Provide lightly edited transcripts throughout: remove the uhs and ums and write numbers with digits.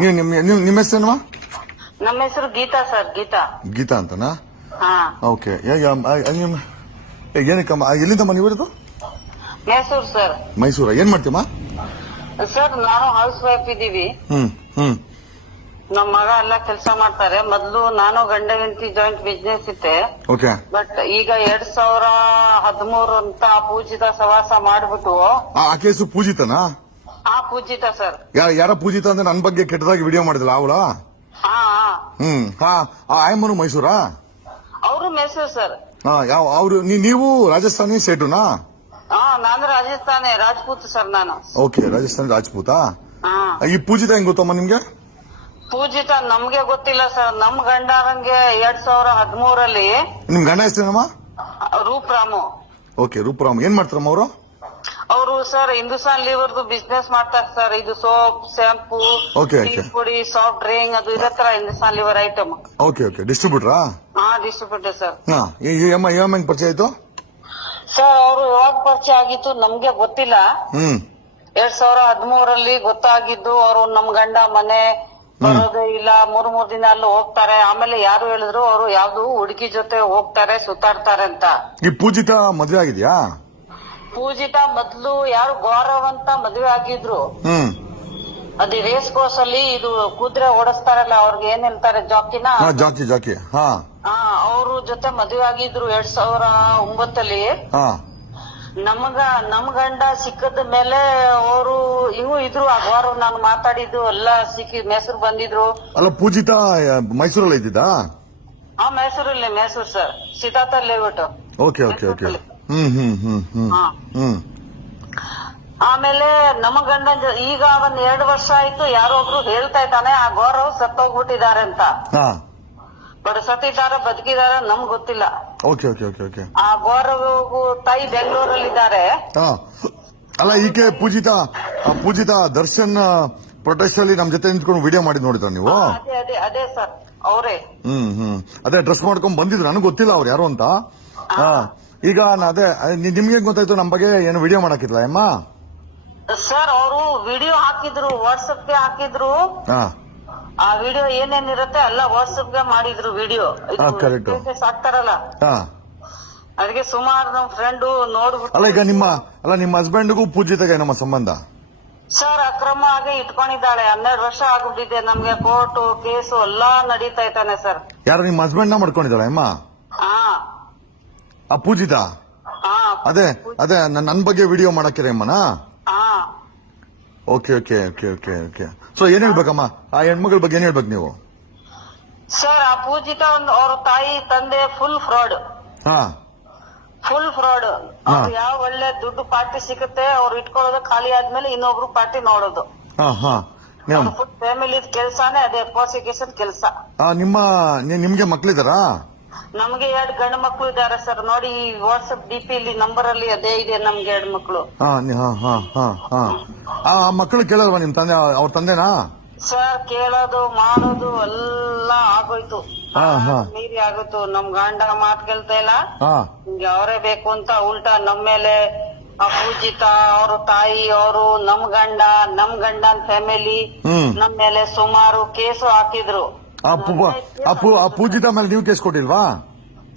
ನೀವು ನಿಮ್ಮ ಹೆಸರೇನಮ್ಮ? ನಮ್ಮ ಹೆಸರು ಗೀತಾ ಸರ್. ಗೀತಾ ಅಂತನಾ? ಹಾ. ಓಕೆ. ಏನಕ್ಕಮ್ಮ ಎಲ್ಲಿಂದಮ್ಮ ನೀವು ಇರೋದು? ಮೈಸೂರು ಸರ್. ಮೈಸೂರ. ಏನ್ ಮಾಡ್ತೀಯಮ್ಮ? ಸರ್ ನಾನು ಹೌಸ್ ವೈಫ್ ಇದೀವಿ. ನಮ್ಮ ಮಗ ಎಲ್ಲ ಕೆಲಸ ಮಾಡ್ತಾರೆ. ಮೊದ್ಲು ನಾನು ಗಂಡ ಹೆಂಡತಿ ಜಾಯಿಂಟ್ ಬಿಸ್ನೆಸ್ ಇತ್ತೆ. ಓಕೆ. ಬಟ್ ಈಗ 2013 ಅಂತ ಪೂಜಿತ ಸವಾಸ ಮಾಡ್ಬಿಟ್ಟು. ಆ ಕೇಸು ಪೂಜಿತನಾ? ಹಾ, ಪೂಜಿತ ಸರ್. ಯಾರ ಪೂಜಿತ ಅಂದ್ರೆ ನನ್ನ ಬಗ್ಗೆ ಕೆಟ್ಟದಾಗಿ ವಿಡಿಯೋ ಮಾಡಿದಲ್ಲ ಅವಳ? ಹಾ. ಆಯಮ್ಮನು ಮೈಸೂರಾ? ಅವರು ಮೈಸೂರು ಸರ್. ಯಾವ ಅವರು? ನೀವು ರಾಜಸ್ಥಾನಿ ಸೇಟುನಾ? ಹಾ, ನಾನು ರಾಜಸ್ಥಾನಿ ರಾಜ್ಪೂತ್ ಸರ್ ನಾನು. ಓಕೆ, ರಾಜಸ್ಥಾನಿ ರಾಜ್ಪೂತಾ? ಹಾ. ಈ ಪೂಜಿತ ಹೆಂಗ್ ಗೊತ್ತಮ್ಮ ನಿಮ್ಗೆ? ಪೂಜಿತ ನಮ್ಗೆ ಗೊತ್ತಿಲ್ಲ ಸರ್. ನಮ್ ಗಂಡರಂಗೆ 2013 ನಿಮ್ ಗಂಡ ಹೆಸರೇನಮ್ಮ? ರೂಪ್ರಾಮು. ಓಕೆ, ರೂಪರಾಮ್. ಏನ್ ಮಾಡ್ತಾರಮ್ಮ ಅವರು? ಅವರು ಸರ್ ಹಿಂದೂಸ್ತಾನ್ ಲಿವರ್ದು ಬಿಸ್ನೆಸ್ ಮಾಡ್ತಾರೆ ಸರ್. ಇದು ಸೋಪ್, ಶಾಂಪೂ, ಟೀ ಪುಡಿ, ಸಾಫ್ಟ್ ಡ್ರಿಂಕ್ ಅದು ಇದೇ ತರ ಹಿಂದೂಸ್ತಾನ್ ಲಿವರ್ ಐಟಮ್. ಓಕೆ. ಡಿಸ್ಟ್ರಿಬ್ಯೂಟರಾ? ಹಾ, ಡಿಸ್ಟ್ರಿಬ್ಯೂಟರ್ ಸರ್. ಹೆಂಗ್ ಪರಿಚಯ ಆಯ್ತು ಸರ್? ಅವರು ಯಾವಾಗ ಪರಿಚಯ ಆಗಿತ್ತು ನಮ್ಗೆ ಗೊತ್ತಿಲ್ಲ. 2013 ಗೊತ್ತಾಗಿದ್ದು. ಅವರು ನಮ್ ಗಂಡ ಮನೆ ಬರೋದು ಇಲ್ಲ, 3 ದಿನ ಅಲ್ಲಿ ಹೋಗ್ತಾರೆ. ಆಮೇಲೆ ಯಾರು ಹೇಳಿದ್ರು ಅವರು ಯಾವ್ದು ಹುಡುಗಿ ಜೊತೆ ಹೋಗ್ತಾರೆ, ಸುತ್ತಾಡ್ತಾರೆ ಅಂತ. ಈ ಪೂಜಿತ ಮದ್ವೆ ಆಗಿದ್ಯಾ? ಪೂಜಿತ ಮೊದ್ಲು ಯಾರು ಗೌರವ್ ಅಂತ ಮದ್ವೆ ಆಗಿದ್ರು. ಅದು ರೇಸ್ ಕೋರ್ಸ್ ಅಲ್ಲಿ ಇದು ಕುದುರೆ ಓಡಿಸ್ತಾರಲ್ಲ, ಅವ್ರಿಗೆ ಏನ್ ಹೇಳ್ತಾರೆ, ಜಾಕಿನ? ಜಾಕಿ. ಅವ್ರ ಜೊತೆ ಮದ್ವೆ ಆಗಿದ್ರು 2009. ನಮ್ ಗಂಡ ಸಿಕ್ಕದ ಮೇಲೆ ಅವರು ಇದ್ರು. ಆ ಗೌರವ್ ನಾನು ಮಾತಾಡಿದ್ದು ಎಲ್ಲ ಸಿಕ್ಕಿ ಮೈಸೂರು ಬಂದಿದ್ರು. ಅಲ್ಲ, ಪೂಜಿತ ಮೈಸೂರಲ್ಲಿ ಇದ್ದಿದ್ದ? ಮೈಸೂರಲ್ಲಿ, Mysuru sir, Siddhartha layout. Okay. ಆಮೇಲೆ ನಮ್ಮ ಗಂಡ ಈಗ 2 ವರ್ಷ ಆಯ್ತು. ಯಾರೊಬ್ರು ಹೇಳ್ತಾ ಇದ್ದಾನೆ ಆ ಗೌರವ್ ಸತ್ತೋಗ್ಬಿಟ್ಟಿದ್ದಾರೆ ಅಂತ. ಬಟ್ ಸತ್ತಿದ್ದಾರೆ ಬದುಕಿದ್ದಾರೆ ನಮ್ಗೆ ಗೊತ್ತಿಲ್ಲ. ಓಕೆ. ಆ ಗೌರವ್ ತಾಯಿ ಬೆಂಗಳೂರಲ್ಲಿದ್ದಾರೆ. ಅಲ್ಲ, ಈಕೆ ಪೂಜಿತ ದರ್ಶನ್ ಪ್ರೊಟೆಸ್ಟ್ ಅಲ್ಲಿ ನಮ್ ಜೊತೆ ನಿಂತ್ಕೊಂಡು ವಿಡಿಯೋ ಮಾಡಿ ನೋಡಿದ್ರ ನೀವು? ಅದೇ ಸರ್, ಅವರೇ. ಅದೇ ಡ್ರೆಸ್ ಮಾಡ್ಕೊಂಡ್ ಬಂದಿದ್ರು. ನನಗೆ ಗೊತ್ತಿಲ್ಲ ಅವ್ರು ಯಾರು ಅಂತ. ಈಗ ಅದೇ ನಿಮ್ಗೆ ಗೊತ್ತಾಯ್ತು ನಮ್ ಬಗ್ಗೆ ಏನು ವಿಡಿಯೋ ಮಾಡಾಕಿದ್ಲ ಅಮ್ಮ? ಸರ್ ಅವರು ವಿಡಿಯೋ ಹಾಕಿದ್ರು, ವಾಟ್ಸಪ್ಗೆ ಹಾಕಿದ್ರು. ಆ ವಿಡಿಯೋ ಏನೇನಿರುತ್ತೆ ಎಲ್ಲ ವಾಟ್ಸಪ್ಗೆ ಮಾಡಿದ್ರು ವಿಡಿಯೋ. ಹಾಕ್ತಾರಲ್ಲ, ಅದಕ್ಕೆ ಸುಮಾರು ನಮ್ ಫ್ರೆಂಡ್ ನೋಡ್ಬಿಟ್ಟು. ಅಲ್ಲ, ಈಗ ನಿಮ್ಮ ಹಸ್ಬೆಂಡ್ಗೂ ಪೂಜಿತಗೆ ನಮ್ಮ ಸಂಬಂಧ? ಸರ್ ಅಕ್ರಮ ಆಗಿ ಇಟ್ಕೊಂಡಿದ್ದಾಳೆ. 12 ವರ್ಷ ಆಗ್ಬಿಟ್ಟಿದೆ. ನಮ್ಗೆ ಕೋರ್ಟು ಕೇಸು ಎಲ್ಲಾ ನಡೀತಾ ಇದ್ದಾನೆ ಸರ್. ಯಾರು ನಿಮ್ಮ ಹಸ್ಬೆಂಡ್ ನ ಮಾಡ್ಕೊಂಡಿದ್ದಾಳೆ ಅಮ್ಮ? ಆ ಪೂಜಿತ? ಅದೇ ನನ್ ಬಗ್ಗೆ ವಿಡಿಯೋ ಮಾಡಕ್ಕಿರ ಅಮ್ಮನಾ? ಓಕೆ. ಸೊ ಏನ್ ಹೇಳ್ಬೇಕಮ್ಮ ಆ ಹೆಣ್ಮಗಳ ಬಗ್ಗೆ? ಏನ್ ಹೇಳ್ಬೇಕು ನೀವು? ಸರ್ ಆ ಪೂಜಿತ ಅವ್ರ ತಾಯಿ ತಂದೆ ಫುಲ್ ಫ್ರಾಡ್. ಯಾವ ಒಳ್ಳೆ ದುಡ್ಡು ಪಾರ್ಟಿ ಸಿಗುತ್ತೆ ಅವ್ರು ಇಟ್ಕೊಳ್ಳೋದು, ಖಾಲಿ ಆದ್ಮೇಲೆ ಇನ್ನೊಬ್ರು ಪಾರ್ಟಿ ನೋಡೋದು. ಫುಲ್ ಫ್ಯಾಮಿಲಿ ಕೆಲ್ಸಾನೇ ಅದೇ, ಪ್ರೋಸಿಕ್ಯೂಷನ್ ಕೆಲಸ. ನಿಮ್ಗೆ ಮಕ್ಳಿದಾರಾ? ನಮ್ಗೆ 2 ಗಂಡು ಮಕ್ಳು ಇದಾರೆ ಸರ್. ನೋಡಿ ವಾಟ್ಸ್ಆಪ್ ಡಿಪಿ ಇಲ್ಲಿ ನಂಬರ್ ಅಲ್ಲಿ ಅದೇ ಇದೆ. ನಮ್ಗೆ 2 ಮಕ್ಳು. ಆ ಮಕ್ಕಳು ಕೇಳಲ್ವಾ ನಿಮ್ ತಂದೆ? ಅವ್ರ ತಂದೆನಾ? ಸರ್ ಕೇಳೋದು ಮಾಡೋದು ಎಲ್ಲ ಆಗೋಯ್ತು, ಮೀರಿ ಆಗೋಯ್ತು. ನಮ್ ಗಂಡ ಮಾತ್ ಕೇಳ್ತಾ ಇಲ್ಲ, ನಿಮ್ಗೆ ಅವರೇ ಬೇಕು ಅಂತ ಉಲ್ಟಾ ನಮ್ ಮೇಲೆ ಆ ಪೂಜಿತ ಅವ್ರ ತಾಯಿ ಅವರು ನಮ್ ಗಂಡನ್ ಫ್ಯಾಮಿಲಿ ನಮ್ ಮೇಲೆ ಸುಮಾರು ಕೇಸು ಹಾಕಿದ್ರು. ಆ ಪೂಜಿತ ಮೇಲೆ ನೀವು ಕೇಸ್ ಕೊಟ್ಟಿಲ್ವಾ?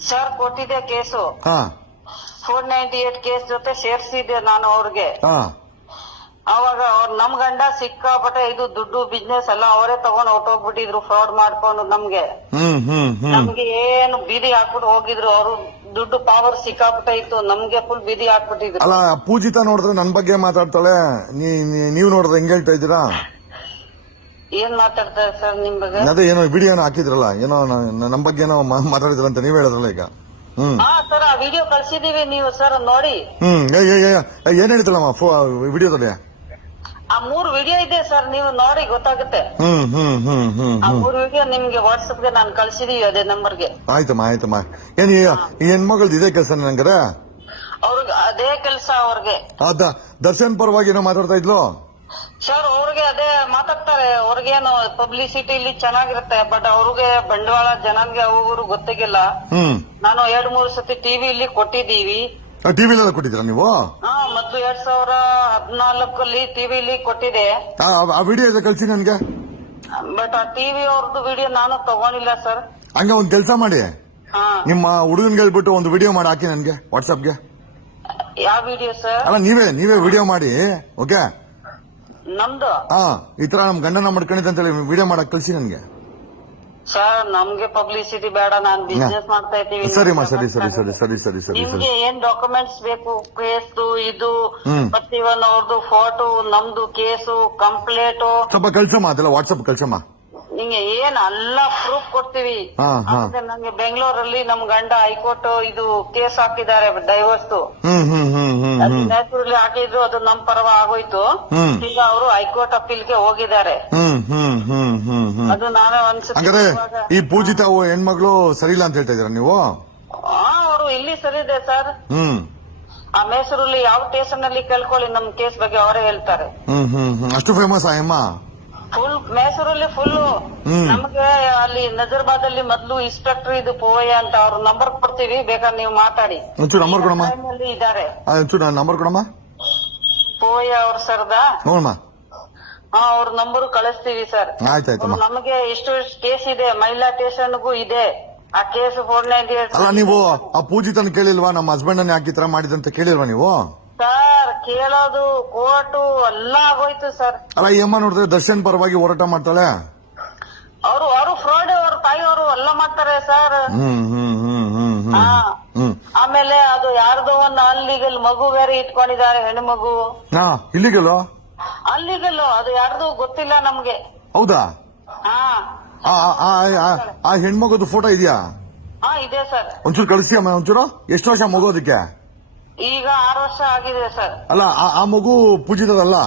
ಸರ್ ಕೊಟ್ಟಿದೆ ಕೇಸು. 498 ಕೇಸ್ ಜೊತೆ ಸೇರ್ಸಿದೆ ನಾನು ಅವ್ರಿಗೆ. ಅವಾಗ ನಮ್ ಗಂಡ ಸಿಕ್ಕಾಪಟ್ಟೆ ಇದು ದುಡ್ಡು ಬಿಸ್ನೆಸ್ ಎಲ್ಲ ಅವರೇ ತಗೊಂಡ್ ಹೊಟ್ಟೋಗ್ಬಿಟ್ಟಿದ್ರು, ಫ್ರಾಡ್ ಮಾಡ್ಕೊಂಡು ನಮ್ಗೆ ಏನು ಬೀದಿ ಹಾಕ್ಬಿಟ್ಟು ಹೋಗಿದ್ರು. ಅವರು ದುಡ್ಡು ಪವರ್ ಸಿಕ್ಕಾಪಟ್ಟೆ ಇತ್ತು, ನಮ್ಗೆ ಫುಲ್ ಬೀದಿ ಹಾಕ್ಬಿಟ್ಟಿದ್ರು. ಅಲ್ಲ, ಪೂಜಿತ ನೋಡಿದ್ರೆ ನನ್ ಬಗ್ಗೆ ಮಾತಾಡ್ತಾಳೆ, ನೀವ್ ನೋಡಿದ್ರೆ ಹೆಂಗ್ ಹೇಳ್ತಾ ಇದ್ದೀರಾ? ಏನ್ ಮಾತಾಡ್ತಾರೆ ಸರ್ ನಿಮ್ ಬಗ್ಗೆ? ಅದೇ ಏನೋ ವಿಡಿಯೋ ಹಾಕಿದ್ರಲ್ಲ, ಏನೋ ನಮ್ ಬಗ್ಗೆ ಏನೋ ಮಾತಾಡಿದ್ರ ಅಂತ ನೀವ್ ಹೇಳಿದ್ರಲ್ಲ ಈಗ. ಸರ್ ಆ ವಿಡಿಯೋ ಕಳ್ಸಿದೀವಿ, ನೀವು ಸರ್ ನೋಡಿ. ಏನ್ ಹೇಳ್ತಿಲ್ಲಮ್ಮ ವಿಡಿಯೋದಲ್ಲಿ? ಆ 3 ವಿಡಿಯೋ ಇದೆ ಸರ್, ನೀವು ನೋಡಿ ಗೊತ್ತಾಗುತ್ತೆ. ಆ 3 ವಿಡಿಯೋ ನಿಮ್ಗೆ ವಾಟ್ಸಪ್ ಗೆ ನಾನು ಕಳ್ಸಿದೀವಿ ಅದೇ ನಂಬರ್ಗೆ. ಆಯ್ತಮ್ಮ. ಏನ್ ಈ ಹೆಣ್ಮಗಳದ್ದು ಇದೇ ಕೆಲಸ ನಂಗಾರೆ? ಅವ್ರಿಗೆ ಅದೇ ಕೆಲಸ ಅವ್ರಿಗೆ. ದರ್ಶನ್ ಪರವಾಗಿ ಏನೋ ಮಾತಾಡ್ತಾ ಇದ್ಲು ಸರ್. ಅವ್ರಿಗೆ ಅದೇ ಮಾತಾಡ್ತಾರೆ. ಅವ್ರಿಗೇನು ಪಬ್ಲಿಸಿಟಿ ಇಲ್ಲಿ ಚೆನ್ನಾಗಿರುತ್ತೆ, ಬಟ್ ಅವ್ರಿಗೆ ಬಂಡವಾಳ ಜನನ್ಗೆ ಅವರು ಗೊತ್ತಾಗಿಲ್ಲ. ನಾನು 2-3 ಸತಿ ಟಿವಿಲಿ ಕೊಟ್ಟಿದ್ದೀವಿ. ಟಿವಿಲೆಲ್ಲ ಕೊಟ್ಟಿದ್ದೀರಾ ನೀವು? ಮೊದ್ಲು 2014 ಟಿವಿಲಿ ಕೊಟ್ಟಿದೆ. ಆ ವಿಡಿಯೋ ಕಳ್ಸಿ ನನ್ಗೆ. ಬಟ್ ಆ ಟಿವಿ ಅವ್ರದ್ದು ವಿಡಿಯೋ ನಾನು ತಗೊಂಡಿಲ್ಲ ಸರ್. ಹಂಗೆ ಒಂದ್ ಕೆಲಸ ಮಾಡಿ, ಹಾ ನಿಮ್ಮ ಹುಡುಗನ್ಗೆ ಹೇಳ್ಬಿಟ್ಟು ಒಂದು ವಿಡಿಯೋ ಮಾಡಿ ಹಾಕಿ ನನ್ಗೆ ವಾಟ್ಸ್ಆಪ್ಗೆ. ಯಾವ ವಿಡಿಯೋ ಸರ್? ಅಲ್ಲ ನೀವೇ ವಿಡಿಯೋ ಮಾಡಿ, ಓಕೆ? ನಮ್ದು ಈ ತರ ನಮ್ ಗಂಡನ ಮಾಡ್ಕೊಂಡಿದ್ದೆ ಅಂತ ಹೇಳಿ ವಿಡಿಯೋ ಮಾಡಕ್ ಕಳ್ಸಿ ನನ್ಗೆ. ಸರ್ ನಮ್ಗೆ ಪಬ್ಲಿಸಿಟಿ ಬೇಡ, ನಾನ್ ಬಿಸ್ನೆಸ್ ಮಾಡ್ತಾ ಇದ್ದೀವಿ. ಸರಿಮಾ, ಸರಿ. ನಿಮ್ಗೆ ಏನ್ ಡಾಕ್ಯುಮೆಂಟ್ಸ್ ಬೇಕು? ಕೇಸು ಇದು ಮತ್ತೆ ಇವನ್ ಅವ್ರದ್ದು ಫೋಟೋ, ನಮ್ದು ಕೇಸು ಕಂಪ್ಲೇಂಟ್ ಸ್ವಲ್ಪ ಕಳ್ಸಮ್ಮ, ಅದೆಲ್ಲ ವಾಟ್ಸ್ಆಪ್ ಕಳ್ಸಮ್ಮ. ನಿಂಗೆ ಏನ್ ಎಲ್ಲ ಪ್ರೂಫ್ ಕೊಡ್ತೀವಿ. ಆಮೇಲೆ ನಂಗೆ ಬೆಂಗಳೂರಲ್ಲಿ ನಮ್ ಗಂಡ ಹೈಕೋರ್ಟ್ ಇದು ಕೇಸ್ ಹಾಕಿದ್ದಾರೆ ಡೈವರ್ಸ್. ನ್ಯಾಚುರಲಿ ಹಾಕಿದ್ರು, ಅದು ನಮ್ ಪರವ ಆಗೋಯ್ತು. ಈಗ ಅವರು ಹೈಕೋರ್ಟ್ ಅಪೀಲ್ಗೆ ಹೋಗಿದ್ದಾರೆ. ಅದು ನಾವೇ ಹಂಗಾರೆ ಈ ಪೂಜಿತ ಹೆಣ್ಮಗಳು ಸರಿ ಇಲ್ಲ ಅಂತ ಹೇಳ್ತಾ ಇದೀರ ನೀವು? ಅವರು ಇಲ್ಲಿ ಸರಿ ಇದೆ ಸರ್. ಆ ಮೈಸೂರಲ್ಲಿ ಯಾವ ಸ್ಟೇಷನ್ ಅಲ್ಲಿ ಕೇಳ್ಕೊಳ್ಳಿ, ನಮ್ ಕೇಸ್ ಬಗ್ಗೆ ಅವರೇ ಹೇಳ್ತಾರೆ. ಅಷ್ಟು ಫೇಮಸ್ ಅಮ್ಮ? ಫುಲ್ ಮೈಸೂರಲ್ಲಿ ಫುಲ್. ನಮ್ಗೆ ಅಲ್ಲಿ ನಜರ್ಬಾದ್ ಅಲ್ಲಿ ಮೊದ್ಲು ಇನ್ಸ್ಪೆಕ್ಟರ್ ಇದು ಪೋಯ ಅಂತ ಅವ್ರ ನಂಬರ್ ಕೊಡ್ತೀವಿ, ಬೇಕಾದ್ರೆ ನೀವು ಮಾತಾಡಿ. ಒಂಚೂರು ನಂಬರ್ ಕೊಡಮ್ಮ. ಇದಾರೆ, ಒಂಚೂರು ನಂಬರ್ ಕೊಡಮ್ಮ. ಪೋಯ ಅವ್ರ ಸರ್ದ ನೋಡಮ್ಮ. ಅವ್ರ ನಂಬರ್ ಕಳಿಸ್ತೀವಿ ಸರ್. ಆಯ್ತಾಯ್ತಮ್ಮ. ನಮಗೆ ಎಷ್ಟು ಕೇಸ್ ಇದೆ, ಮಹಿಳಾ ಸ್ಟೇಷನ್ಗೂ ಇದೆ ಆ ಕೇಸ್ 498. ಅಲ್ಲ ನೀವು ಆ ಪೂಜಿತನ ಕೇಳಿಲ್ವಾ? ನಮ್ಮ ಹಸ್ಬೆಂಡ್ ಅನ್ನ ಯಾಕೆ ಈ ತರ ಮಾಡಿದಂತ ಕೇಳಿಲ್ವಾ ನೀವು? ಸರ್ ಕೇಳೋದು ಕೋರ್ಟು ಎಲ್ಲ ಆಗೋಯ್ತು ಸರ್. ಅಲ್ಲ ಏಮ್ಮ ನೋಡಿದ್ರೆ ದರ್ಶನ್ ಪರವಾಗಿ ಹೋರಾಟ ಮಾಡ್ತಾಳೆ. ಅವರು ಫ್ರಾಡ್, ಅವ್ರ ತಾಯಿ ಅವರು ಎಲ್ಲ ಮಾಡ್ತಾರೆ ಸರ್. ಆಮೇಲೆ ಅದು ಯಾರ್ದೋ ಒಂದು ಅಲ್ಲಿಗಲ್ ಮಗು ಬೇರೆ ಇಟ್ಕೊಂಡಿದ್ದಾರೆ, ಹೆಣ್ಣು ಮಗು. ಇಲ್ಲಿಗಲ್ ಅದು ಯಾರ್ದು ಗೊತ್ತಿಲ್ಲ ನಮ್ಗೆ. ಹೌದಾ? ಹಾ ಆ ಹೆಣ್ಮಗುದು ಫೋಟೋ ಇದೆಯಾ? ಇದೆ ಸರ್. ಒಂಚೂರು ಕಳಿಸಿ ಅಮ್ಮ. ಒಂಚೂರು ಎಷ್ಟು ವರ್ಷ ಮಗು ಅದಕ್ಕೆ? ಈಗ 6 ವರ್ಷ ಆಗಿದೆ ಸರ್. ಅಲ್ಲ ಆ ಮಗು ಪೂಜಿತದಲ್ಲ?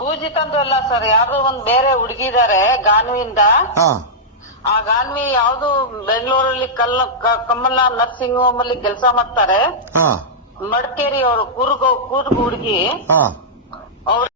ಪೂಜಿತಂದು ಅಲ್ಲ ಸರ್, ಯಾರ್ದು ಒಂದ್ ಬೇರೆ ಹುಡುಗಿದ್ದಾರೆ ಗಾನ್ವಿಯಿಂದ. ಆ ಗಾನ್ವಿ ಯಾವ್ದು ಬೆಂಗಳೂರಲ್ಲಿ ಕಮಲ ನರ್ಸಿಂಗ್ ಹೋಮ್ ಅಲ್ಲಿ ಕೆಲಸ ಮಾಡ್ತಾರೆ. ಮಡಿಕೇರಿ ಅವರು ಕೂರ್ಗ್ ಹುಡುಗಿ.